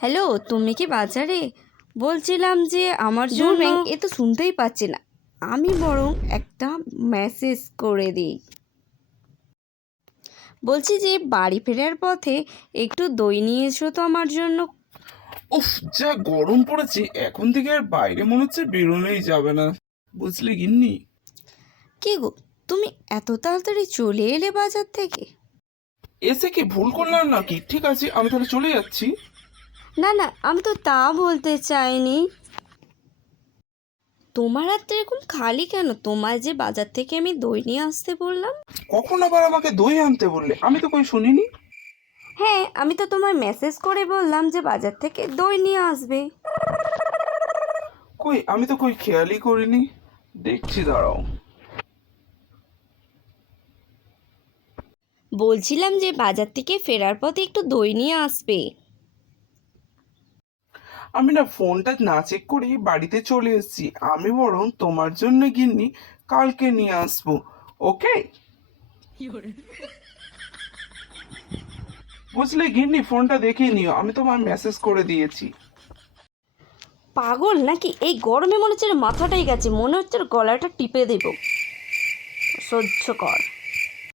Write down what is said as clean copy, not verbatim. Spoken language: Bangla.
হ্যালো, তুমি কি বাজারে? বলছিলাম যে আমার জন্য এ তো শুনতেই পাচ্ছি না। আমি বরং একটা মেসেজ করে দিই। বলছি যে বাড়ি ফেরার পথে একটু দই নিয়ে এসো তো আমার জন্য। উফ, যা গরম পড়েছে এখন থেকে আর বাইরে মনে হচ্ছে বেরোনোই যাবে না, বুঝলি গিন্নি। কি গো, তুমি এত তাড়াতাড়ি চলে এলে বাজার থেকে? এসে কি ভুল করলাম নাকি? ঠিক আছে, আমি তাহলে চলে যাচ্ছি। না না, আমি তো তা বলতে চাইনি। তোমার হাতটা এরকম খালি কেন? তোমার যে বাজার থেকে আমি দই নিয়ে আসতে বললাম। কখন আবার আমাকে দই আনতে বললে? আমি তো কই শুনিনি। হ্যাঁ, আমি তো তোমার মেসেজ করে বললাম যে বাজার থেকে দই নিয়ে আসবে। কই, আমি তো কই খেয়ালই করিনি। দেখছি, দাঁড়াও। বলছিলাম যে বাজার থেকে ফেরার পথে একটু দই নিয়ে আসবে। আমি না ফোনটা না চেক করেই বাড়িতে চলে এসেছি। আমি বরং তোমার জন্য গিন্নি কালকে নিয়ে আসবো। ওকে, বুঝলে গিন্নি, ফোনটা দেখে নিও, আমি তোমার মেসেজ করে দিয়েছি। পাগল নাকি? এই গরমে মনে হচ্ছে মাথাটাই গেছে, মনে হচ্ছে গলাটা টিপে দেব। সহ্য কর।